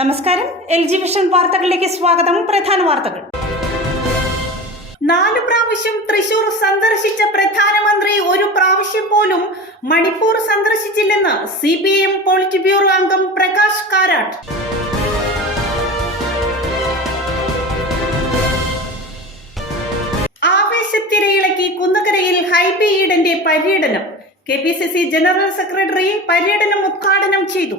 നമസ്കാരം. LG vision വാർത്തകളിലേക്ക് സ്വാഗതം. പ്രധാന വാർത്തകൾ. 4 പ്രാവശ്യം തൃശൂർ സന്ദർശിച്ച പ്രധാനമന്ത്രി ഒരു പ്രാവശ്യം പോലും മണിപ്പൂർ സന്ദർശിച്ചില്ലെന്ന് CPIM പോളിറ്റ് ബ്യൂറോ അംഗം പ്രകാശ് കാരാട്ട്. ആവേശത്തിരയിളക്കി കുന്നകരയിൽ ഹൈബി ഈഡന്റെ പര്യടനം. KPCC ജനറൽ സെക്രട്ടറി പര്യടനം ഉദ്ഘാടനം ചെയ്തു.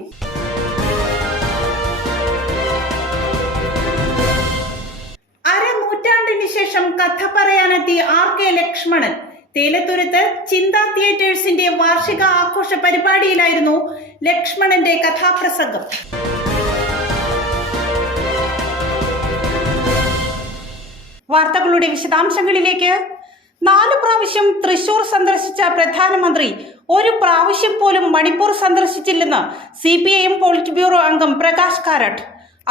ശേഷം കഥ പറയാനെത്തി RK ലക്ഷ്മണൻ. തേലത്തുരുത്ത് ചിന്ത തിയേറ്റേഴ്സിന്റെ വാർഷിക ആഘോഷ പരിപാടിയിലായിരുന്നു ലക്ഷ്മണന്റെ കഥാപ്രസംഗം. വാർത്തകളുടെ വിശദാംശങ്ങളിലേക്ക്. 4 പ്രാവശ്യം തൃശൂർ സന്ദർശിച്ച പ്രധാനമന്ത്രി ഒരു പ്രാവശ്യം പോലും മണിപ്പൂർ സന്ദർശിച്ചില്ലെന്ന് CPIM പോളിറ്റ് ബ്യൂറോ അംഗം പ്രകാശ് കാരാട്ട്.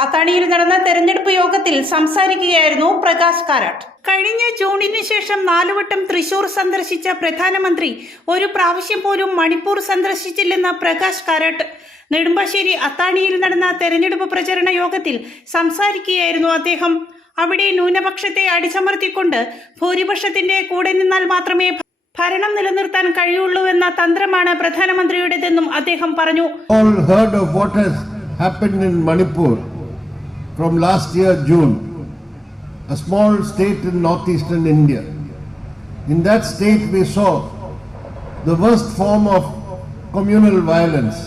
അത്താണിയിൽ നടന്ന തെരഞ്ഞെടുപ്പ് യോഗത്തിൽ സംസാരിക്കുകയായിരുന്നു പ്രകാശ് കാരാട്ട്. കഴിഞ്ഞ ജൂണിന് ശേഷം 4 വട്ടം തൃശൂർ സന്ദർശിച്ച പ്രധാനമന്ത്രി ഒരു പ്രാവശ്യം പോലും മണിപ്പൂർ സന്ദർശിച്ചില്ലെന്ന് പ്രകാശ് കാരാട്ട്. നെടുമ്പാശ്ശേരി അത്താണിയിൽ നടന്ന തെരഞ്ഞെടുപ്പ് പ്രചരണ യോഗത്തിൽ സംസാരിക്കുകയായിരുന്നു അദ്ദേഹം. അവിടെ ന്യൂനപക്ഷത്തെ അടിച്ചമർത്തിക്കൊണ്ട് ഭൂരിപക്ഷത്തിന്റെ കൂടെ നിന്നാൽ മാത്രമേ ഭരണം നിലനിർത്താൻ കഴിയുള്ളൂവെന്ന തന്ത്രമാണ് പ്രധാനമന്ത്രിയുടേതെന്നും അദ്ദേഹം പറഞ്ഞു. From last year June, a small state in northeastern India. In that state we saw the worst form of communal violence,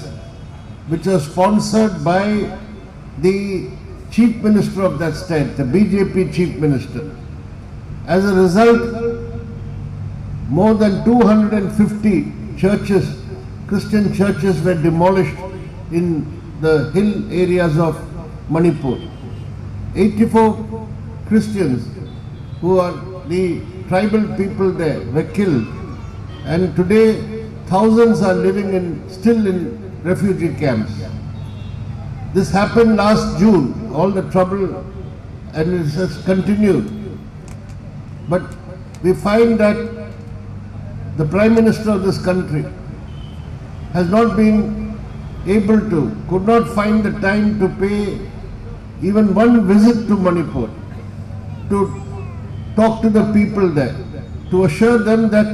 which was sponsored by the chief minister of that state, the BJP chief minister. As a result, more than 250 churches, Christian churches, were demolished in the hill areas of Manipur. 84 Christians who are the tribal people there were killed, and today thousands are living still in refugee camps. This happened last June, all the trouble, and it has continued. But we find that the Prime Minister of this country has not been able to, could not find the time to pay even one visit to Manipur, to talk to the people there, to assure them that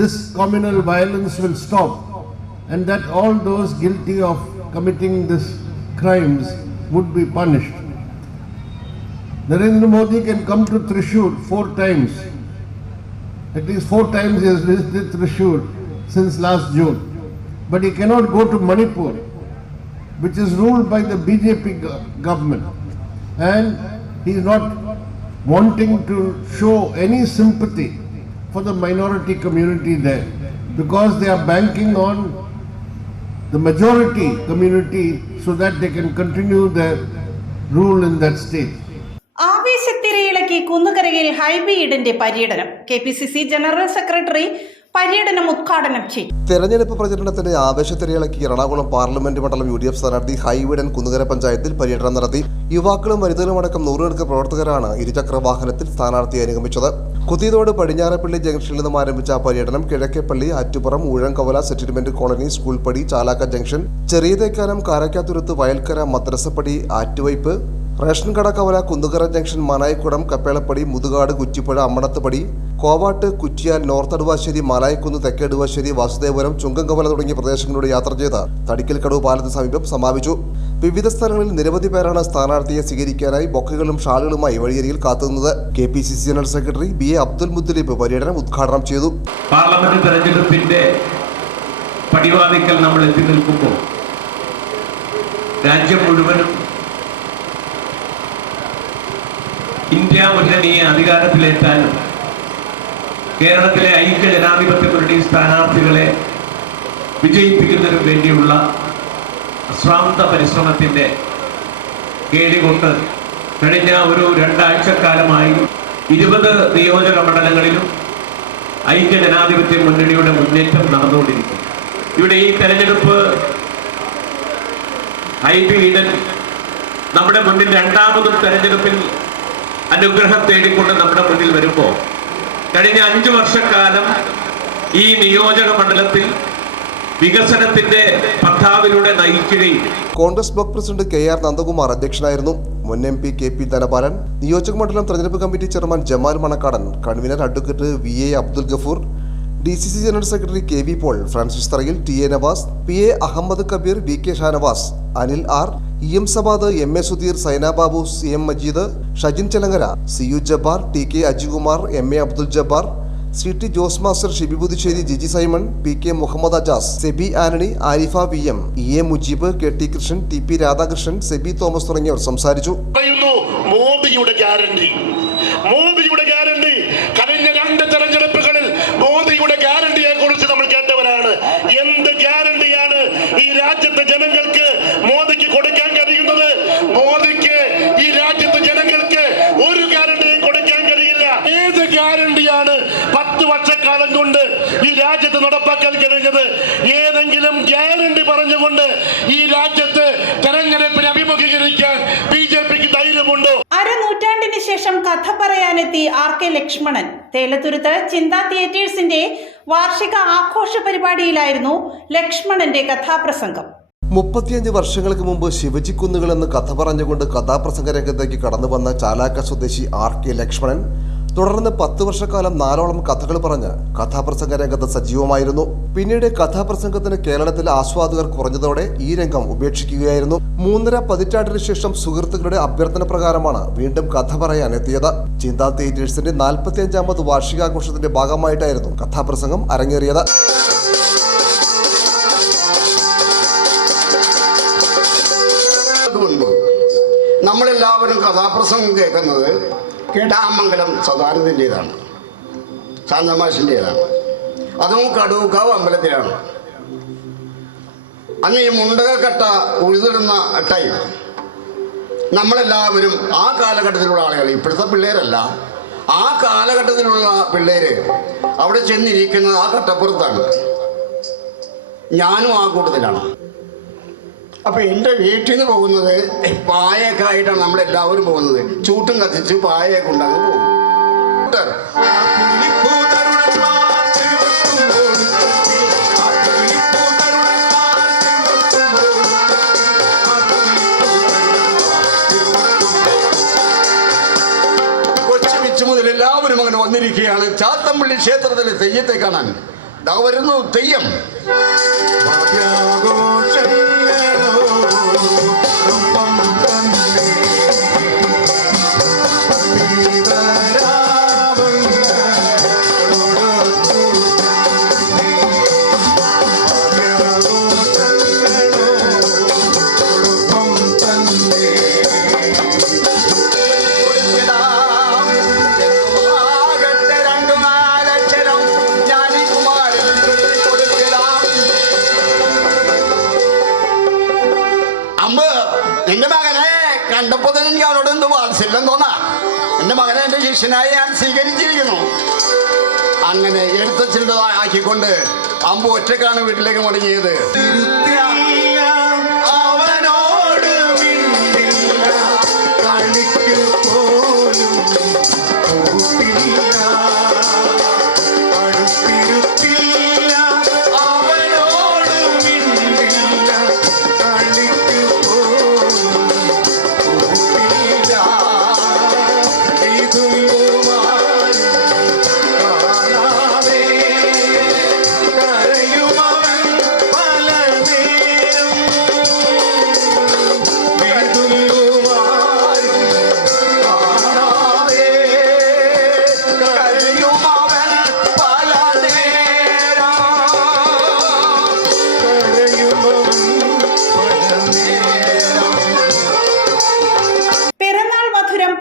this communal violence will stop and that all those guilty of committing these crimes would be punished. Narendra Modi can come to Thrissur 4 times. At least 4 times he has visited Thrissur since last June. But he cannot go to Manipur, which is ruled by the BJP government, and he is not wanting to show any sympathy for the minority community there, because they are banking on the majority community so that they can continue their rule in that state. ആവേശത്തിരയിളക്കി കുന്നുകരയിൽ Hibi ഈഡന്റെ പര്യടനം. KPCC general secretary പര്യടനം ഉദ്ഘാടനം ചെയ്തു. തെരഞ്ഞെടുപ്പ് പ്രചരണത്തിന്റെ ആവേശത്തിരയിളക്കി Ernakulam parliament മണ്ഡലം UDF സ്ഥാനാർത്ഥി ഹൈബി ഈഡൻ കുന്നുകര പഞ്ചായത്തിൽ പര്യടനം നടത്തി. യുവാക്കളും വനിതകളുമടക്കം 100 പ്രവർത്തകരാണ് ഇരുചക്ര വാഹനത്തിൽ സ്ഥാനാർത്ഥിയെ അനുഗമിച്ചത്. കുതിയതോട് പടിഞ്ഞാറപ്പള്ളി ജംഗ്ഷനിൽ നിന്നും ആരംഭിച്ച പര്യടനം കിഴക്കേപ്പള്ളി, ആറ്റുപുറം, ഊഴംകവല, സെറ്റിൽമെന്റ് കോളനി, സ്കൂൾപ്പടി, ചാലാക്ക ജംഗ്ഷൻ, ചെറിയ തേക്കാനം, കാരക്കാത്തുരുത്ത്, വയൽക്കര, മദ്രസപ്പടി, ആറ്റുവയ്പ്, റേഷൻ കട കവല, കുന്നുകര ജംഗ്ഷൻ, മനായിക്കുടം, കപ്പേളപ്പടി, മുതുകാട്, കുറ്റിപ്പുഴ, അമ്മണത്തുപടി, കോവാട്ട്, കുറ്റിയാൽ, നോർത്ത് അടുവാശ്ശേരി, മാലായിക്കുന്ന്, തെക്കേ അടുവാശ്ശേരി, വാസുദേവപുരം, ചുങ്കംകവല തുടങ്ങിയ പ്രദേശങ്ങളിലൂടെ യാത്ര ചെയ്ത് തടിക്കൽ കടവ് പാലത്തിന് സമീപം സമാപിച്ചു. വിവിധ സ്ഥലങ്ങളിൽ നിരവധി പേരാണ് സ്ഥാനാർത്ഥിയെ സ്വീകരിക്കാനായി ബൊക്കകളും ഷാളുകളുമായി വഴിയരിയിൽ കാത്തുനിന്നത്. KPCC general secretary BA Abdul Muthalib പര്യടനം ഉദ്ഘാടനം ചെയ്തു. പാർലമെന്റ് തെരഞ്ഞെടുപ്പിന്റെ പടിവാതിക്കൽ നമ്മൾ എത്തി നിൽക്കുമ്പോൾ രാജ്യം മുഴുവനും ഇന്ത്യ മുന്നണിയെ അധികാരത്തിലേറ്റാനും കേരളത്തിലെ ഐക്യ ജനാധിപത്യ മുന്നണി സ്ഥാനാർത്ഥികളെ വിജയിപ്പിക്കുന്നതിനും വേണ്ടിയുള്ള അശ്രാന്ത പരിശ്രമത്തിന്റെ കേടികൊണ്ട് കഴിഞ്ഞ ഒരു 2 ആഴ്ചക്കാലമായി 20 നിയോജക മണ്ഡലങ്ങളിലും ഐക്യ ജനാധിപത്യ മുന്നണിയുടെ മുന്നേറ്റം നടന്നുകൊണ്ടിരിക്കുന്നു. ഇവിടെ ഈ തെരഞ്ഞെടുപ്പ് ഹൈബി ഈഡൻ നമ്മുടെ മുന്നിൽ 2ാമതും തെരഞ്ഞെടുപ്പിൽ അനുഗ്രഹം തേടിക്കൊണ്ട് നമ്മുടെ മുന്നിൽ വരുമ്പോൾ കഴിഞ്ഞ 5 വർഷക്കാലം ഈ നിയോജക മണ്ഡലത്തിൽ വികസനത്തിന്റെ പന്ഥാവിലൂടെ നയിക്കുകയും. Congress block president KR Nandakumar അധ്യക്ഷനായിരുന്നു. മുൻ MP KP ധനപാലൻ, നിയോജക മണ്ഡലം തെരഞ്ഞെടുപ്പ് committee chairman Jamal Manakkadan, convener advocate VA Abdul Gafoor, DCC general secretary KV Paul, Francis Tharayil, TA Navas, PA Ahammed Kabeer, VK Shanavas, Anil R, EM Sabad, MA Sudheer, Saina Babu, CM Majeed, Shajin Chelankara, CU Jabbar, TK Ajikumar, MA Abdul Jabbar, CT Jose master, Shibi Puthussery, Jiji Simon, PK Muhammad Ajas, SEBI Antony, Arifa VM, EA Mujeeb, KT Krishnan, TP Radhakrishnan, SEBI Thomas തുടങ്ങിയവർ സംസാരിച്ചു. മോദിയുടെ guarantee കഴിഞ്ഞ 2 തെരഞ്ഞെടുപ്പുകളിൽ മോദിയുടെ ഗ്യാരണ്ടിയെ കുറിച്ച് നമ്മൾ കേട്ടവരാണ്. എന്ത് ഗ്യാരണ്ടിയാണ് ഈ രാജ്യത്തെ ജനങ്ങൾക്ക് മോദിക്ക് കൊടുക്കാൻ കഴിയുന്നത്? മോദിക്ക് ഈ രാജ്യത്തെ ജനങ്ങൾക്ക് ഒരു ഗ്യാരണ്ടിയും കൊടുക്കാൻ കഴിയില്ല. ഏത് ഗ്യാരണ്ടിയാണ് 10 വർഷക്കാലം കൊണ്ട് ഈ രാജ്യത്ത് നടപ്പാക്കാൻ കഴിഞ്ഞത്? ഏതെങ്കിലും ഗ്യാരണ്ടി പറഞ്ഞുകൊണ്ട് ഈ രാജ്യത്ത് തെരഞ്ഞെടുപ്പിനെ അഭിമുഖീകരിക്കാൻ BJPക്ക് ധൈര്യമുണ്ടോ? അരനൂറ്റാണ്ടിന് ശേഷം കഥ പറയാനെത്തി RK ലക്ഷ്മണൻ. തേലത്തുരുത്ത് ചിന്താ തിയേറ്റേഴ്സിന്റെ വാർഷിക ആഘോഷ പരിപാടിയിലായിരുന്നു ലക്ഷ്മണന്റെ കഥാപ്രസംഗം. 35 വർഷങ്ങൾക്ക് മുമ്പ് ശിവജി കുന്നുകൾ എന്ന് കഥ പറഞ്ഞുകൊണ്ട് കഥാപ്രസംഗ രംഗത്തേക്ക് കടന്നു വന്ന ചാലാക്ക സ്വദേശി RK ലക്ഷ്മണൻ തുടർന്ന് 10 വർഷക്കാലം 4ഓളം കഥകൾ പറഞ്ഞ് കഥാപ്രസംഗ രംഗത്ത് സജീവമായിരുന്നു. പിന്നീട് കഥാപ്രസംഗത്തിന് കേരളത്തിൽ ആസ്വാദകർ കുറഞ്ഞതോടെ ഈ രംഗം ഉപേക്ഷിക്കുകയായിരുന്നു. 3.5 പതിറ്റാണ്ടിന് ശേഷം സുഹൃത്തുക്കളുടെ അഭ്യർത്ഥന പ്രകാരമാണ് വീണ്ടും കഥ പറയാൻ എത്തിയത്. ചിന്താ തിയേറ്റേഴ്സിന്റെ 45ാമത് വാർഷികാഘോഷത്തിന്റെ ഭാഗമായിട്ടായിരുന്നു കഥാപ്രസംഗം അരങ്ങേറിയത്. നമ്മളെല്ലാവരും കഥാപ്രസംഗം കേൾക്കുന്നത് കേടാമംഗലം സദാനന്ദൻ്റെതാണ്, ശാന്തമാഷിൻ്റെതാണ്. അതും കടൂക്കാവ് അമ്പലത്തിലാണ്. അന്ന് ഈ മുണ്ടകക്കട്ട ഉഴുതിടുന്ന ടൈം നമ്മളെല്ലാവരും ആ കാലഘട്ടത്തിലുള്ള ആളുകൾ, ഇപ്പോഴത്തെ പിള്ളേരല്ല, ആ കാലഘട്ടത്തിലുള്ള പിള്ളേര് അവിടെ ചെന്നിരിക്കുന്നത് ആ കട്ടപ്പുറത്താണ്. ഞാനും ആ കൂട്ടത്തിലാണ്. അപ്പം എൻ്റെ വീട്ടിൽ നിന്ന് പോകുന്നത് പായൊക്കെ ആയിട്ടാണ് നമ്മളെല്ലാവരും പോകുന്നത്. ചൂട്ടും കത്തിച്ച് പായൊക്കെ ഉണ്ടാകും പോകും. കൊച്ചു മുതൽ എല്ലാവരും അങ്ങനെ വന്നിരിക്കുകയാണ് ചാത്തമ്പള്ളി ക്ഷേത്രത്തിലെ തെയ്യത്തെ കാണാൻ. ദാ വരുന്നു തെയ്യം. എന്റെ മകനെ കണ്ടപ്പോ തന്നെ എനിക്ക് അവരോട് എന്തോ വാത്സല്യം തോന്നാ. എന്റെ മകനെ എന്റെ ശിഷ്യനായി ഞാൻ സ്വീകരിച്ചിരിക്കുന്നു. അങ്ങനെ എഴുത്തച്ഛൻ്റെ ആക്കിക്കൊണ്ട് അമ്പ് ഒറ്റക്കാണ് വീട്ടിലേക്ക് മടങ്ങിയത്.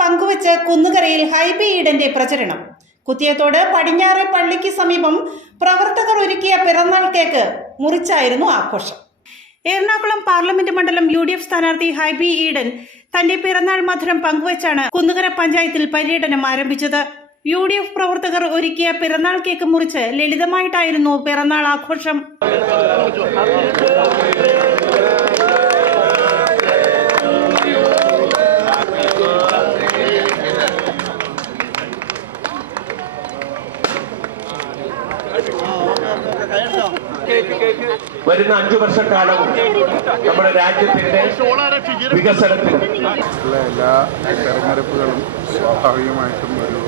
പങ്കുവച്ച് കുന്നുകരയിൽ ഹൈബി ഈഡന്റെ പ്രചരണം. കുത്തിയത്തോട് പടിഞ്ഞാറെ പള്ളിക്ക് സമീപം പ്രവർത്തകർ ഒരുക്കിയ പിറന്നാൾ കേക്ക് മുറിച്ചായിരുന്നു ആഘോഷം. എറണാകുളം പാർലമെന്റ് മണ്ഡലം UDF സ്ഥാനാർത്ഥി ഹൈബി ഈഡൻ തന്റെ പിറന്നാൾ മധുരം പങ്കുവച്ചാണ് കുന്നുകര പഞ്ചായത്തിൽ പര്യടനം ആരംഭിച്ചത്. UDF പ്രവർത്തകർ ഒരുക്കിയ പിറന്നാൾ കേക്ക് മുറിച്ച് ലളിതമായിട്ടായിരുന്നു പിറന്നാൾ ആഘോഷം. വരുന്ന 5 വർഷക്കാലം നമ്മുടെ രാജ്യത്തിന്റെ വികസനത്തിൽ എല്ലാ തെരഞ്ഞെടുപ്പുകളും സ്വാഭാവികമായിട്ടും ഒരു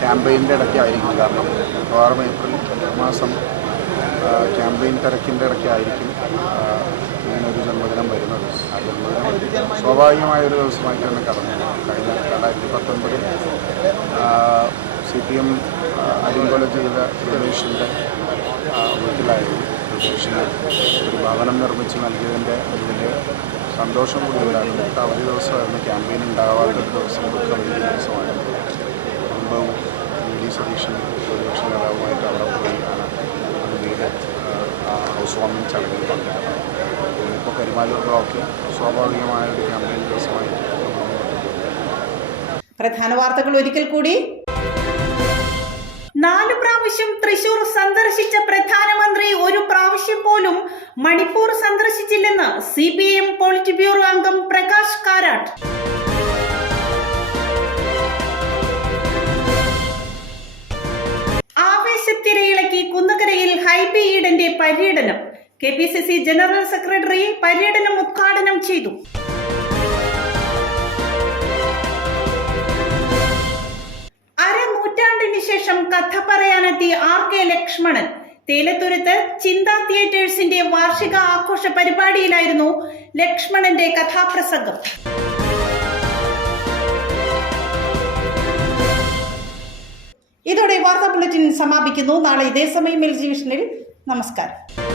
ക്യാമ്പയിൻ്റെ ഇടയ്ക്കായിരിക്കും. കാരണം മിക്കവാറും ഏപ്രിൽ മാസം ക്യാമ്പയിൻ തിരക്കിൻ്റെ ഇടയ്ക്കായിരിക്കും ഇങ്ങനൊരു ജന്മദിനം വരുന്നത്. ആ ജന്മദിനം സ്വാഭാവികമായൊരു ദിവസമായിട്ട് തന്നെ കടന്നു. കഴിഞ്ഞ 2019 CPM അരിങ്കൊല ചെയ്ത രമേശിൻ്റെ വീട്ടിലായിരുന്നു. രമേശിന് ഒരു ഭവനം നിർമ്മിച്ച് നൽകിയതിൻ്റെ വലിയ സന്തോഷം കൂടി ഉണ്ടായിരുന്നു. അവധി ദിവസമായിരുന്നു, ക്യാമ്പയിൻ ഉണ്ടാവാത്തൊരു ദിവസം, വലിയ ദിവസമായിരുന്നു. കുടുംബവും VD സതീശൻ പ്രതിപക്ഷ നേതാവുമായിട്ട് അവിടെ പോയാണ് വീട് ഹൗസ് വാമിംഗ് ചടങ്ങിൽ പങ്കെടുക്കുന്നത്. ഇപ്പോൾ കരിമാലൂർ ബ്ലോക്കിൽ സ്വാഭാവികമായ ഒരു ക്യാമ്പയിൻ ദിവസമായിട്ട് പ്രധാന വാർത്തകൾ ഒരിക്കൽ കൂടി. 4 പ്രാവശ്യം തൃശൂർ സന്ദർശിച്ച പ്രധാനമന്ത്രി ഒരു പ്രാവശ്യം പോലും മണിപ്പൂർ സന്ദർശിച്ചില്ലെന്ന് CPIM പോളിറ്റ് ബ്യൂറോ അംഗം പ്രകാശ് കാരാട്ട്. ആവേശത്തിരയിളക്കി കുന്നകരയിൽ ഹൈബി ഈഡന്റെ പര്യടനം. KPCC ജനറൽ സെക്രട്ടറി പര്യടനം ഉദ്ഘാടനം ചെയ്തു. അരനൂറ്റാണ്ടിന് ശേഷം കഥ പറയാനെത്തി RK ലക്ഷ്മണൻ. തേലത്തുരുത്ത് ചിന്ത തിയേറ്റേഴ്സിന്റെ വാർഷിക ആഘോഷ പരിപാടിയിലായിരുന്നു ലക്ഷ്മണന്റെ കഥാപ്രസംഗം. ഇതോടെ വാർത്താ ബുള്ളറ്റിൻ സമാപിക്കുന്നു. നാളെ ഇതേ സമയം LG വിഷനിൽ. നമസ്കാരം.